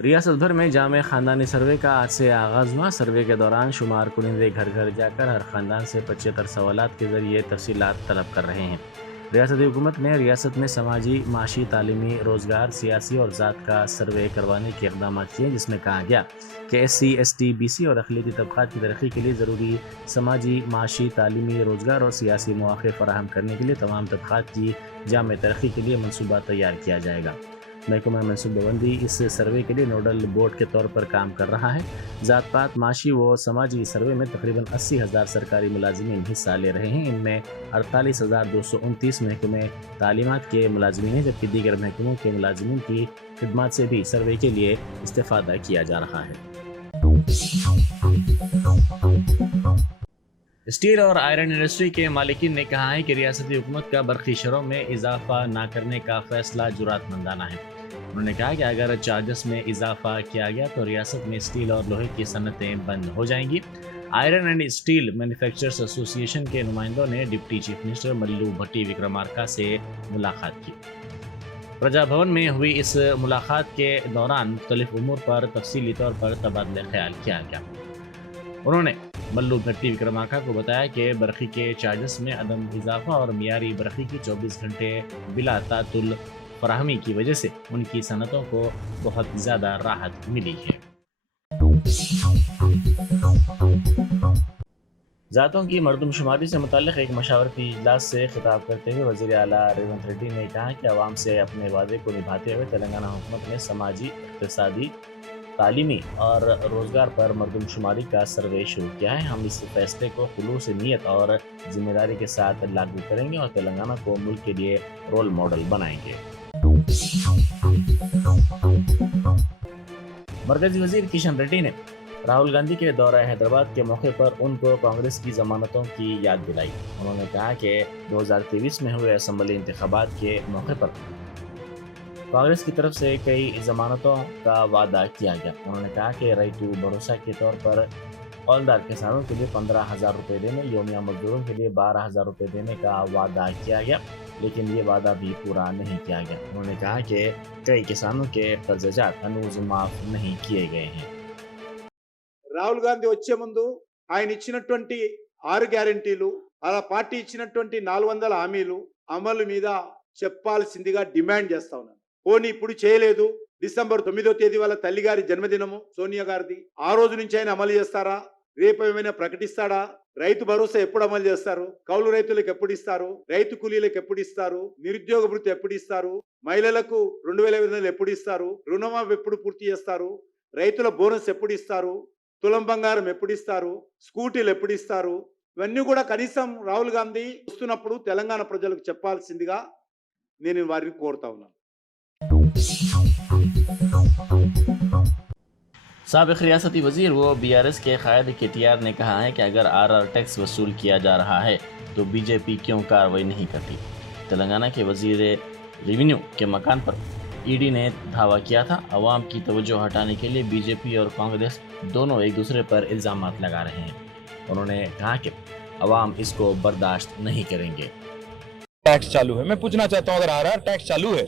रियासत भर में जामे ख़ानदानी सर्वे का आज से आगाज़ हुआ। सर्वे के दौरान शुमार कुनिंदे घर घर जाकर हर ख़ानदान से 75 सवालात के ज़रिए तफसीलात तलब कर रहे हैं। रियासती हुकूमत ने रियासत में समाजी, माशी, तालीमी, रोज़गार, सियासी और ज़ात का सर्वे करवाने के इक़दाम किए, जिसमें कहा गया कि SC, ST, BC और अक़लियती तबक़ात की तरक्की के लिए ज़रूरी समाजी, माशी, तालीमी, रोज़गार और सियासी मौक़े फ़राहम करने के लिए तमाम तबक़ात की जामे तरक्की के लिए मनसूबा तैयार किया जाएगा। महकमा मनसूबाबंदी इस सर्वे के लिए नोडल बोर्ड के तौर पर काम कर रहा है। ज़ात पात, माशी व समाजी सर्वे में तकरीबन 80,000 सरकारी मुलाजिमीन हिस्सा ले रहे हैं। इनमें 48,229 महकमे तालीमात के मुलाजिमीन हैं, जबकि दीगर महकमों के मुलाजिमीन की खिदमात से भी सर्वे के लिए इस्तेफादा किया जा रहा है। स्टील और आयरन इंडस्ट्री के मालिकीन ने कहा है कि रियासती हुकूमत का बरक़ी शरों में इजाफा न करने का फैसला जुरातमंदाना है। उन्होंने कहा कि अगर चार्जेस में इजाफा किया गया तो रियासत में स्टील और लोहे की सनतें बंद हो जाएंगी। Iron and steel manufacturers association के नुमाइंदों ने डिप्टी चीफ मिनिस्टर मल्लू भट्टी विक्रमार्का से मुलाकात की। प्रजा भवन में हुई इस मुलाकात के दौरान मुख्तलिफ उमूर पर तफसीली तौर पर तबादला ख्याल किया गया। उन्होंने मल्लू भट्टी विक्रमार्का को बताया कि बरक़ी के चार्जेस में अदम इजाफा और मियारी बरक़ी की 24 घंटे बिला तातुल फराहमी की वजह से उनकी सनतों को बहुत ज़्यादा राहत मिली है। ज़ातों की मरदमशुमारी से मुताल्लिक़ एक मशावरती इजलास से खिताब करते हुए वज़ीर आला रेवंत रेड्डी ने कहा कि अवाम से अपने वादे को निभाते हुए तेलंगाना हुकूमत ने समाजी, इक़्तिसादी, तालीमी और रोज़गार पर मरदमशुमारी का सर्वे शुरू किया है। हम इस फैसले को खुलूस नियत और ज़िम्मेदारी के साथ लागू करेंगे और तेलंगाना को मुल्क के लिए रोल मॉडल बनाएंगे। मरकज़ी वज़ीर किशन रेड्डी ने राहुल गांधी के दौरा हैदराबाद के मौके पर उनको कांग्रेस की ज़मानतों की याद दिलाई। उन्होंने कहा कि 2023 में हुए असम्बली इंतखाबात के मौके पर कांग्रेस की तरफ से कई ज़मानतों का वादा किया गया। उन्होंने कहा कि रईतू भरोसा के तौर पर औलदार किसानों के लिए 15,000 रुपये देने, योमिया मजदूरों के लिए 12,000 रुपये देने का वादा किया गया, लेकिन ये वादा भी पूरा नहीं किया गया। उन्होंने कहा कि कई किसानों के कर्ज़जात हनूज माफ़ नहीं किए गए हैं। రాహుల్ గాంధీ వచ్చే ముందు ఆయన ఇచ్చినటువంటి 6 గ్యారెంటీలు, అలా పార్టీ ఇచ్చినటువంటి 400 హామీలు అమలు మీద చెప్పాల్సిందిగా డిమాండ్ చేస్తా ఉన్నాను. పోనీ ఇప్పుడు చేయలేదు. డిసెంబర్ 9వ తేదీ వాళ్ళ తల్లిగారి జన్మదినము సోనియా గారిది. ఆ రోజు నుంచి ఆయన అమలు చేస్తారా? రేపు ఏమైనా ప్రకటిస్తాడా? రైతు భరోసా ఎప్పుడు అమలు చేస్తారు? కౌలు రైతులకు ఎప్పుడు ఇస్తారు? రైతు కూలీలకు ఎప్పుడు ఇస్తారు? నిరుద్యోగ భృతి ఎప్పుడు ఇస్తారు? మహిళలకు 2,500 ఎప్పుడు ఇస్తారు? రుణమాఫీ ఎప్పుడు పూర్తి చేస్తారు? రైతుల బోనస్ ఎప్పుడు ఇస్తారు? తులం బంగారం ఎప్పుడు ఇస్తారు? స్కూటీలు ఎప్పుడు ఇస్తారు? ఇవన్నీ కూడా కనీసం రాహుల్ గాంధీ వస్తున్నప్పుడు తెలంగాణ ప్రజలకు చెప్పాల్సిందిగా నేను వారిని కోరుతా ఉన్నాను. साबिक़ रियासती वज़ीर व BRS के क़ायद KTR ने कहा है कि अगर RR टैक्स वसूल किया जा रहा है तो BJP क्यों कार्रवाई नहीं करती। तेलंगाना के वज़ीर रेवेन्यू के मकान पर ED ने धावा किया था। अवाम की तवज्जो हटाने के लिए BJP और कांग्रेस दोनों एक दूसरे पर इल्ज़ामात लगा रहे हैं। उन्होंने कहा कि अवाम इसको बर्दाश्त नहीं करेंगे। टैक्स चालू है, मैं पूछना चाहता हूँ, अगर RR टैक्स चालू है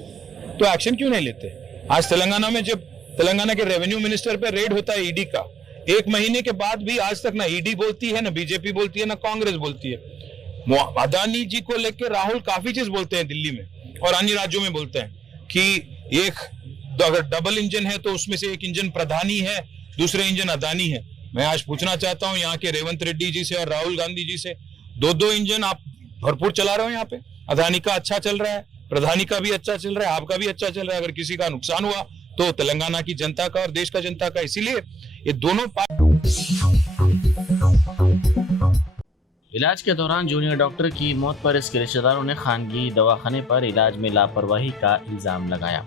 तो एक्शन क्यों नहीं लेते? आज तेलंगाना में जब तेलंगाना के रेवेन्यू मिनिस्टर पे रेड होता है ED का, 1 महीने के बाद भी आज तक ना ED बोलती है, ना BJP बोलती है, ना कांग्रेस बोलती है। अदानी जी को लेकर राहुल काफी चीज बोलते हैं दिल्ली में और अन्य राज्यों में बोलते हैं कि एक अगर डबल इंजन है तो उसमें से एक इंजन प्रधानी है, दूसरे इंजन अदानी है। मैं आज पूछना चाहता हूं यहाँ के रेवंत रेड्डी जी से और राहुल गांधी जी से, 2-2 इंजन आप भरपूर चला रहे हो यहाँ पे। अदानी का अच्छा चल रहा है, प्रधानी का भी अच्छा चल रहा है, आपका भी अच्छा चल रहा है। अगर किसी का नुकसान हुआ तो तेलंगाना की जनता का और देश का जनता का। इसीलिए ये दोनों इलाज के दौरान जूनियर डॉक्टर की मौत पर इसके रिश्तेदारों ने खानगी दवाखाने पर इलाज में लापरवाही का इल्ज़ाम लगाया।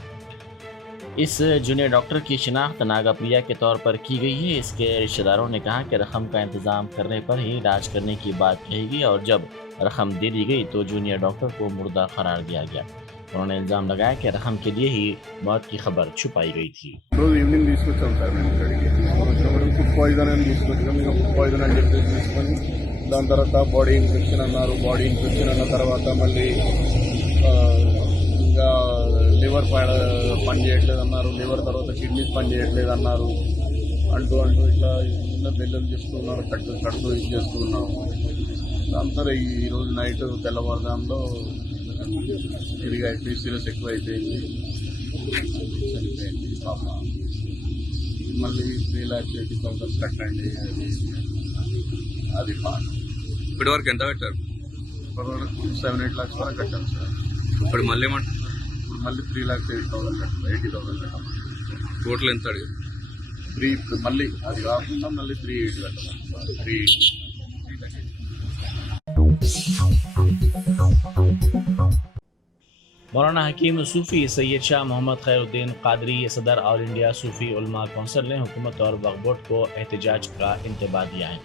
इस जूनियर डॉक्टर की शिनाख्त नागा प्रिया के तौर पर की गई है। इसके रिश्तेदारों ने कहा कि रकम का इंतज़ाम करने पर ही इलाज करने की बात कही गई और जब रकम दे दी गई तो जूनियर डॉक्टर को मुर्दा करार दिया गया। उन्होंने इल्ज़ाम लगाया कि रकम के लिए ही मौत की खबर छुपाई गई थी। ఈవినింగ్ తీసుకొచ్చాం సార్ మేము ఇక్కడికి. వచ్చినప్పుడు ఫుడ్ పాయిజన్ అని తీసుకొచ్చాం. ఇక ఫుడ్ పాయిజన్ అని చెప్పేసి తీసుకొని దాని తర్వాత బాడీ ఇన్ఫెక్షన్ అన్నారు. బాడీ ఇన్ఫెక్షన్ అన్న తర్వాత మళ్ళీ ఇంకా లివర్ పని చేయట్లేదు అన్నారు, లివర్ తర్వాత కిడ్నీస్ పని చేయట్లేదు అన్నారు అంటూ ఇట్లా చిన్న బిల్లులు చేస్తున్నారు, కడుపు ఇది చేస్తూ ఉన్నాం. అందరూ ఈరోజు నైట్ తెల్లవారుజాములో తిరిగి అయిపోయి సీరియస్ ఎక్కువ అయిపోయింది, చనిపోయింది పాప. మళ్ళీ 3,80,000 కట్టండి, అది పాట. ఇప్పటి వరకు ఎంత కట్టారు? ఇప్పటివరకు 7-8 lakhs వరకు కట్టాను సార్. ఇప్పుడు మళ్ళీ ఏమంటారు? ఇప్పుడు మళ్ళీ 3,80,000 కట్టాలి, 80,000 కట్టాలి. టోటల్ ఎంత అడిగారు? 3 మళ్ళీ అది కాకుండా మళ్ళీ 380 కట్టాలి. 380. मौलाना हकीम सूफ़ी सैयद शाह मोहम्मद खैरुद्दीन कादरी सदर ऑल इंडिया सूफ़ी उलमा कौंसिल ने हुकूमत और वक्फ बोर्ड को एहतजाज का इंतबा दिया है।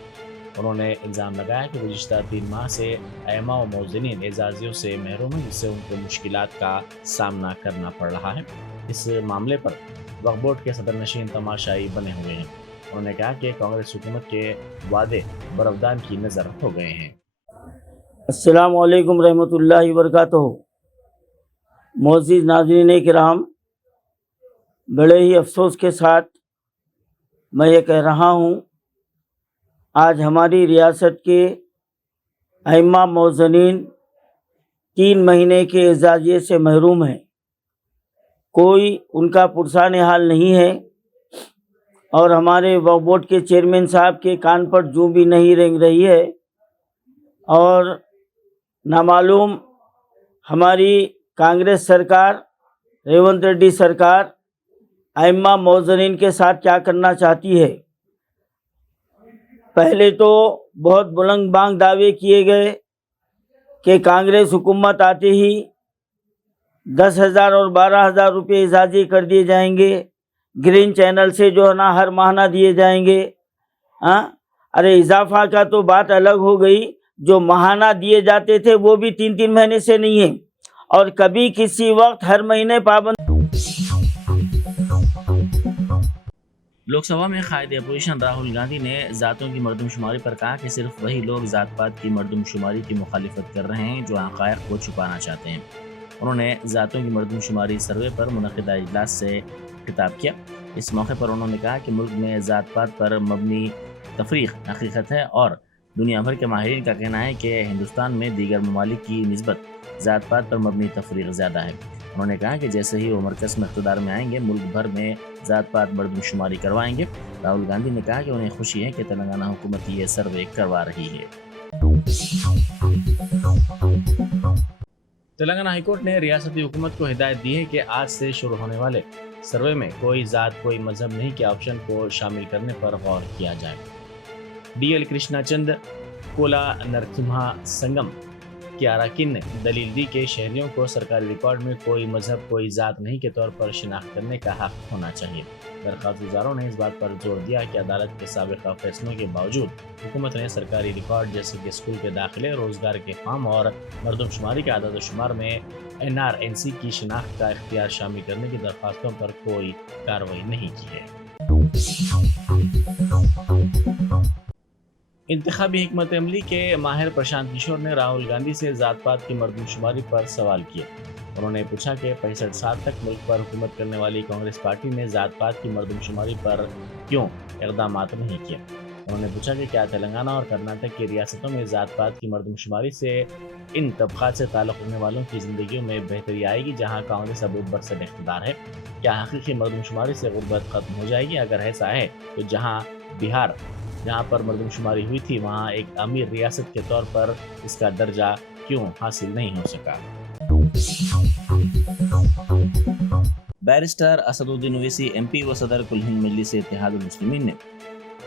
उन्होंने इल्ज़ाम लगाया कि गुज़िश्ता 3 माह से अइम्मा व मौज़िनीन एजाज़ियों से महरूम हैं, जिससे उनको मुश्किलात का सामना करना पड़ रहा है। इस मामले पर वक्फ बोर्ड के सदर नशीन तमाशाई बने हुए हैं। उन्होंने कहा कि कांग्रेस हुकूमत के वादे बरफदान की नज़र हो गए हैं। अस्सलाम वालेकुम रहमतुल्लाहि व बरकातहू। मोअज़्ज़िज़ नाज़रीन किराम, बड़े ही अफसोस के साथ मैं ये कह रहा हूँ, आज हमारी रियासत के अइम्मा मौज़नीन 3 महीने के एजाज़िये से महरूम हैं। कोई उनका पुरसान हाल नहीं है और हमारे वक्फ बोर्ड के चेयरमैन साहब के कान पर जूं भी नहीं रेंग रही है और नामालूम हमारी कांग्रेस सरकार, रेवंत रेड्डी सरकार अइम्मा मौज़नीन के साथ क्या करना चाहती है। पहले तो बहुत बुलंद बांग दावे किए गए कि कांग्रेस हुकूमत आते ही 10,000 और 12,000 रुपये इजाज़ी कर दिए जाएंगे, ग्रीन चैनल से जो है ना हर महीना दिए जाएंगे। अरे इजाफा का तो बात अलग हो गई, जो माहाना दिए जाते थे वो भी 3-3 महीने से नहीं है और कभी किसी वक्त हर महीने पाबंद। लोकसभा में कायदे अपोजिशन राहुल गांधी ने ज़ातों की मर्दमशुमारी पर कहा कि सिर्फ वही लोग ज़ात पात की मर्दमशुमारी की मुखालिफत कर रहे हैं जो हक़ाइक़ को छुपाना चाहते हैं। उन्होंने ज़ातों की मर्दमशुमारी सर्वे पर मुनक़िदा इजलास से खिताब किया। इस मौके पर उन्होंने कहा कि मुल्क में ज़ात पात पर मबनी तफरीक़ हकीकत है और दुनिया भर के माहिरीन का कहना है कि हिंदुस्तान में दीगर ममालिक की निस्बत ज़ात पात पर मबनी तफरीक़ ज़्यादा है। उन्होंने कहा कि जैसे ही वो मरकज़ में इक़्तिदार में आएंगे मुल्क भर में ज़ात पात मर्दमशुमारी करवाएंगे। राहुल गांधी ने कहा कि उन्हें खुशी है कि तेलंगाना हुकूमत ये सर्वे करवा रही है। तेलंगाना हाईकोर्ट ने रियासती हुकूमत को हिदायत दी है कि आज से शुरू होने वाले सर्वे में कोई ज़ात कोई मजहब नहीं के ऑप्शन को शामिल करने पर गौर किया जाए। DL कृष्णाचंद कोला नरसिम्हा संगम के अराकीन ने दलील दी कि शहरियों को सरकारी रिकॉर्ड में कोई मजहब कोई ज़ात नहीं के तौर पर शिनाख्त करने का हक होना चाहिए। दरख्वास्त गुजारों ने इस बात पर जोर दिया कि अदालत के साबिक़ा फैसलों के बावजूद हुकूमत ने सरकारी रिकॉर्ड जैसे कि स्कूल के दाखिले, रोज़गार के फार्म और मरदमशुमारी के आदाद शुमार में NRNC की शिनाख्त का इख्तियार शामिल करने की दरख्वास्तों पर कोई कार्रवाई नहीं की है। इंतखाबी हिकमत अमली के माहिर प्रशांत किशोर ने राहुल गांधी से ज़ात पात की मर्दमशुमारी पर सवाल किया। उन्होंने पूछा कि 65 साल तक मुल्क पर हुकूमत करने वाली कांग्रेस पार्टी ने ज़ात पात की मर्दमशुमारी पर क्यों इक़दामात नहीं किया। उन्होंने पूछा कि क्या तेलंगाना और कर्नाटक की रियासतों में ज़ात पात की मर्दमशुमारी से इन तबक़ात से ताल्लुक़ रखने वालों की ज़िंदगियों में बेहतरी आएगी जहाँ कांग्रेस अब बरसर इक़्तिदार है। क्या हकीकी मर्दमशुमारी से गुर्बत ख़त्म हो जाएगी? अगर ऐसा है तो बिहार जहाँ पर मर्दमशुमारी हुई थी वहाँ एक अमीर रियासत के तौर पर इसका दर्जा क्यों हासिल नहीं हो सका। बैरिस्टर असदुद्दीन ओवैसी MP व सदर कुल हिंद मजलिस इत्तेहादुल मुस्लिमीन ने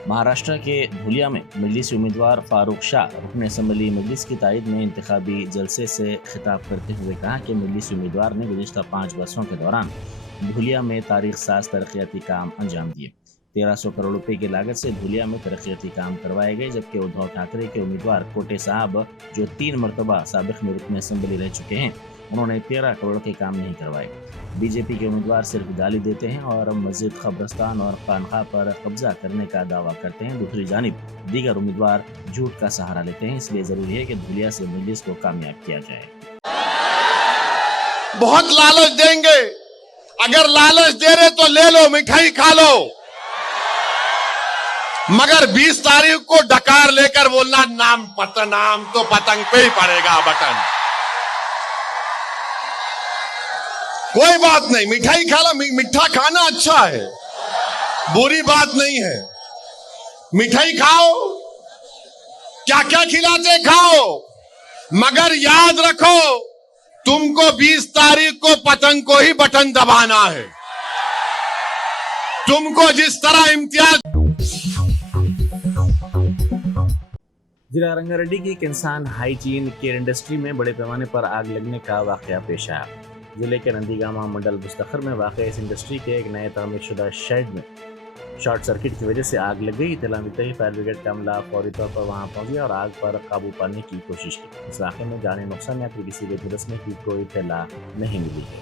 महाराष्ट्र के धुलिया में मजलिसी उम्मीदवार फारूक शाह रुकन असम्बली मजलिस की तायद में इंतखाबी जलसे से खिताब करते हुए कहा कि मजलिसी उम्मीदवार ने गुज़िश्ता 5 वर्षों के दौरान धुलिया में तारीख साज तरक्याती काम अंजाम दिए। 1300 करोड़ रुपए की लागत से धुलिया में तरक्याती काम करवाए गए, जबकि उद्धव ठाकरे के उम्मीदवार कोटे साहब जो 3 मरतबा साबिक़ में रुकन असम्बली रह चुके हैं, उन्होंने 13 करोड़ के काम नहीं करवाए। बीजेपी के उम्मीदवार सिर्फ गाली देते हैं और मस्जिद, कब्रस्तान और खानखा पर कब्जा करने का दावा करते हैं। दूसरी जानिब दीगर उम्मीदवार झूठ का सहारा लेते हैं। इसलिए जरूरी है कि धुलिया से मजलिस को कामयाब किया जाए। बहुत लालच देंगे, अगर लालच दे रहे तो ले लो, मिठाई खा लो, मगर 20 तारीख को डकार लेकर बोलना नाम तो पतंग पे ही पड़ेगा बटन। कोई बात नहीं, मिठाई खा लो, मीठा खाना अच्छा है, बुरी बात नहीं है। मिठाई खाओ, क्या क्या खिलाते खाओ, मगर याद रखो तुमको 20 तारीख को पतंग को ही बटन दबाना है। तुमको जिस तरह इम्तियाज। जिला रंगारेड्डी की किसान हाइजीन केयर इंडस्ट्री में बड़े पैमाने पर आग लगने का वाकया पेश आया। जिले के नंदीगामा मंडल मुस्तखर में वाक़ इस इंडस्ट्री के एक नए तामीर शुदा शेड में शॉर्ट सर्किट की वजह से आग लग गई। इत्तला मिलते ही फायर ब्रिगेड का अमला फौरी तौर पर वहां पहुंच गया और आग पर काबू पाने की कोशिश की। इस वाक़े में जानी नुकसान या फिर किसी के झुलसने की कोई इत्तला नहीं मिली है।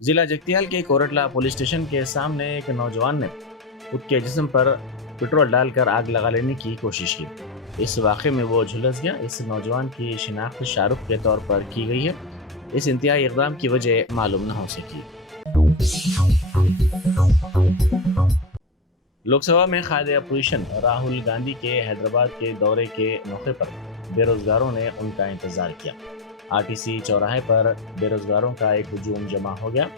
जिला जगतियाल के कोरटला पुलिस स्टेशन के सामने एक नौजवान ने खुद के जिस्म पर पेट्रोल डालकर आग लगा लेने की कोशिश की। इस वाक़े में वो झुलस गया। इस नौजवान की शिनाख्त शाहरुख के तौर पर की गई है। इस इंतहाई इक़दाम की वजह मालूम न हो सकी। लोकसभा में कायदे अपोजिशन राहुल गांधी के हैदराबाद के दौरे के मौके पर बेरोजगारों ने उनका इंतजार किया। आरटीसी चौराहे पर बेरोजगारों का एक हुजूम जमा हो गया।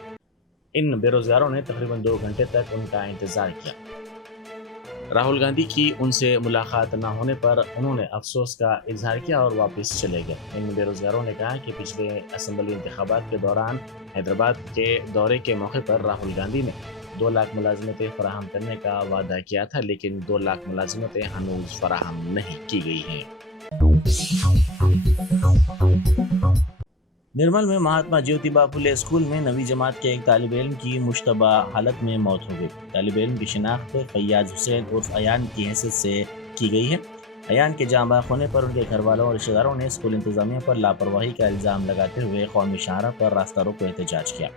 इन बेरोजगारों ने तकरीबन 2 घंटे तक उनका इंतजार किया। राहुल गांधी की उनसे मुलाकात न होने पर उन्होंने अफसोस का इजहार किया और वापस चले गए। इन बेरोजगारों ने कहा कि पिछले असेंबली इंतखाबात के दौरान हैदराबाद के दौरे के मौके पर राहुल गांधी ने 2 लाख मुलाजमतें फराहम करने का वादा किया था, लेकिन 2 लाख मुलाजमतें हनूज फराहम नहीं की गई हैं। निर्मल में महात्मा ज्योतिबा फुले स्कूल में 9वीं जमात के एक तालिब इल्म की मुश्तबा हालत में मौत हो गई। तालिब इल्म की शिनाख्त फैयाज हुसैन उर्फ अयान की हैसियत से की गई है। अयान के जाँ बाग होने पर उनके घर वालों और रिश्तेदारों ने स्कूल इंतजामिया पर लापरवाही का इल्ज़ाम लगाते हुए कौमी शाहरा पर रास्ता रोको एहतजाज किया।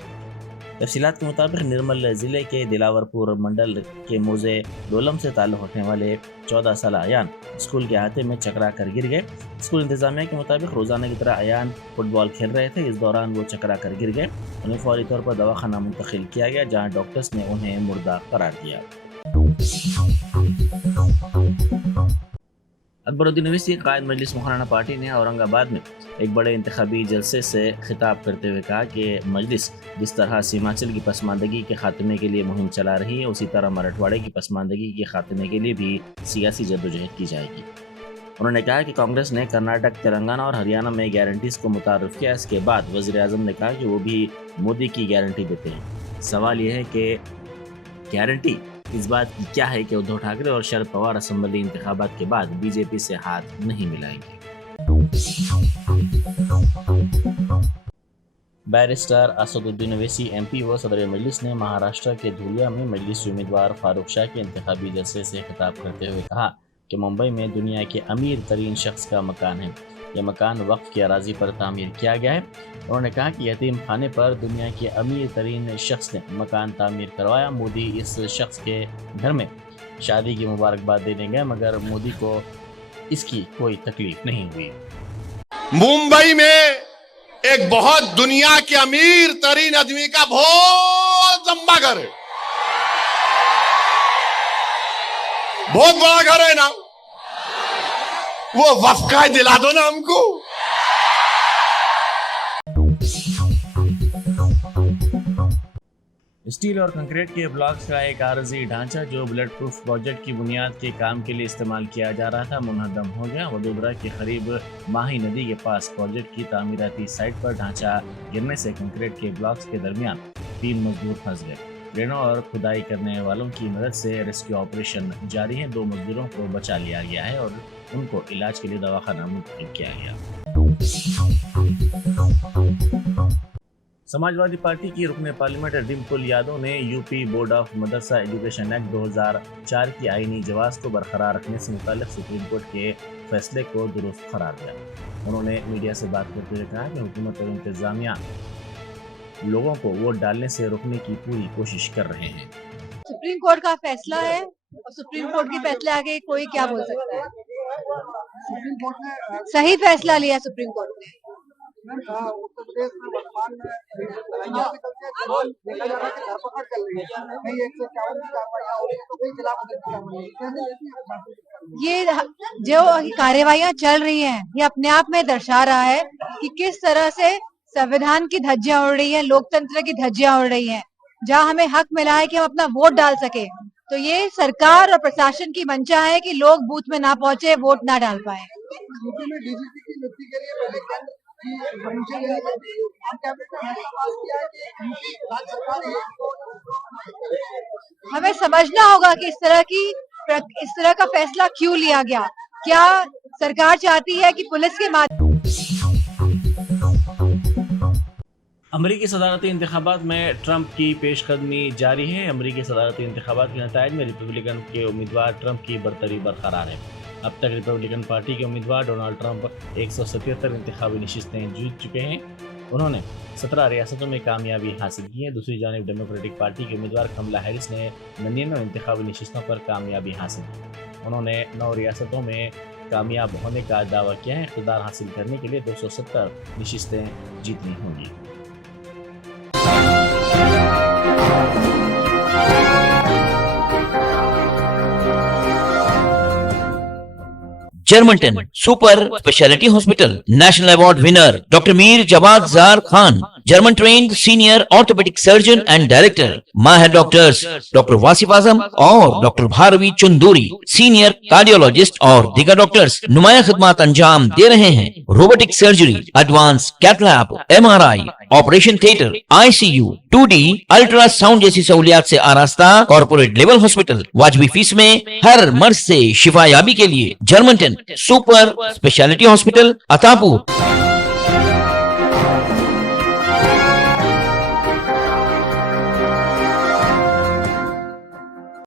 तफसीलात के मुताबिक निर्मल ज़िले के दिलावरपुर मंडल के मोज़े डोलम से ताल्लुक़ रखने वाले 14 साल अयान स्कूल के अहाते में चकरा कर गिर गए। स्कूल इंतजामिया के मुताबिक रोज़ाना की तरह अयान फुटबॉल खेल रहे थे। इस दौरान वो चकरा कर गिर गए। उन्हें फौरी तौर पर दवाखाना मुंतकिल किया गया, जहाँ डॉक्टर्स ने उन्हें मुर्दा करार दिया। अकबरुद्दीन ओवैसी कायद मजलिस मुखराना पार्टी ने औरंगाबाद में एक बड़े इंतखाबी जलसे से खिताब करते हुए कहा कि मजलिस जिस तरह सीमांचल की पसमानदगी के खात्मे के लिए मुहिम चला रही है, उसी तरह मराठवाड़े की पसमानदगी के खात्मे के लिए भी सियासी जद्दोजहद की जाएगी। उन्होंने कहा कि कांग्रेस ने कर्नाटक, तेलंगाना और हरियाणा में गारंटीज को मुतारफ किया। इसके बाद वज़ीर आज़म ने कहा कि वो भी मोदी की गारंटी देते हैं। सवाल यह है कि गारंटी इस बात की क्या है कि उद्धव ठाकरे और शरद पवार असेंबली इंतखाबात के बाद बीजेपी से हाथ नहीं मिलाएंगे। बैरिस्टर असदुद्दीन ओवैसी एमपी व सदर मजलिस ने महाराष्ट्र के धुलिया में मजलिस उम्मीदवार फारूक शाह के इंतखाबी जलसे से खिताब करते हुए कहा कि मुंबई में दुनिया के अमीर तरीन शख्स का मकान है। यह मकान वक्फ की अराजी पर तामीर किया गया है। उन्होंने कहा कि यतीम खाने पर दुनिया के अमीर तरीन शख्स ने मकान तामीर करवाया। मोदी इस शख्स के घर में शादी की मुबारकबाद देने गए, मगर मोदी को इसकी कोई तकलीफ नहीं हुई। मुंबई में एक बहुत दुनिया के अमीर तरीन आदमी का बहुत लंबा घर है, बहुत बड़ा घर है ना, वो वक्फ का दिला दो ना हमको। स्टील और कंक्रीट के ब्लॉक्स का एक आरजी ढांचा जो बुलेट प्रूफ प्रोजेक्ट की बुनियाद के काम के लिए इस्तेमाल किया जा रहा था, मुनहदम हो गया। वडोदरा के करीब माही नदी के पास प्रोजेक्ट की तामीराती साइट पर ढांचा गिरने से कंक्रीट के ब्लॉक्स के दरमियान 3 मजदूर फंस गए। क्रेनों और खुदाई करने वालों की मदद से रेस्क्यू ऑपरेशन जारी है। 2 मजदूरों को बचा लिया गया है और उनको इलाज के लिए दवाखाना मुंतकिल किया गया। समाजवादी पार्टी की रुकने पार्लियामेंट डिम्पल यादव ने UP board of Madrasa education act 2004 की आईनी जवाज़ को बरकरार रखने से मुताल्लिक सुप्रीम कोर्ट के फैसले को दुरुस्त करार दिया। उन्होंने मीडिया से बात करते हुए कहा कि हुकूमत और इंतजामिया लोगों को वोट डालने से रोकने की पूरी कोशिश कर रहे हैं। सुप्रीम कोर्ट का फैसला है और सुप्रीम कोर्ट के फैसले आगे कोई क्या बोल सकता है। सही फैसला लिया सुप्रीम कोर्ट ने। उत्तर प्रदेश में वर्तमान में हॉस्पिटल से तमाम देखा जा रहा है कि धरपकड़ चल रही है, कहीं 151 की कार्रवाइयां हो रही है तो कहीं जिला बदल की कार्रवाई, कैसे देखिए आप महसूस कर रहे हैं? ये जो कार्यवाहियां चल रही हैं ये अपने आप में दर्शा रहा है कि किस तरह से संविधान की धज्जियां उड़ रही हैं, लोकतंत्र की धज्जियां उड़ रही हैं। जहां हमें हक मिला है कि हम अपना वोट डाल सके, तो ये सरकार और प्रशासन की मंशा है कि लोग बूथ में ना पहुंचे, वोट ना डाल पाए। यूपी में डीजीपी की नियुक्ति के लिए पहले केंद्र की परमिशन लेनी पड़ती है, हम कैबिनेट ने फैसला पास किया है कि यूपी राज्य सरकार हमें समझना होगा कि इस तरह का फैसला क्यों लिया गया। क्या सरकार चाहती है कि पुलिस के माध्यम अमरीकी सदारती इंतखाबात में ट्रंप की पेशकदमी जारी है। अमरीकी सदारती इंतखाबात के नताइज में रिपब्लिकन के उम्मीदवार ट्रंप की बरतरी बरकरार है। अब तक रिपब्लिकन पार्टी के उम्मीदवार डोनाल्ड ट्रंप 177 इंतखाबी नशिस्तें जीत चुके हैं। उन्होंने 17 रियासतों में कामयाबी हासिल की है। दूसरी जानिब डेमोक्रेटिक पार्टी के उम्मीदवार कमला हैरिस ने 99 इंतखाबी नशिस्तों पर कामयाबी हासिल की। उन्होंने 9 रियासतों में कामयाब होने का दावा किया है। इक़्तिदार हासिल करने के लिए 270 नशिस्तें जीतनी होंगी। जर्मनटन super speciality hospital national award winner doctor Mir Jawad Zar Khan, German trained senior orthopaedic surgeon and director, माहिर डॉक्टर्स डॉक्टर वासिफ आजम और doctor Bharvi Chanduri, senior cardiologist और दीगर डॉक्टर्स नुमाया खिदमत अंजाम दे रहे हैं। Robotic surgery, advance cath lab, MRI, operation theatre, ICU, 2D ultrasound जैसी सहूलियात से आरास्ता कॉर्पोरेट लेवल हॉस्पिटल। वाजबी फीस में हर मर्ज से शिफायाबी के लिए Germanton super speciality hospital, Attapur.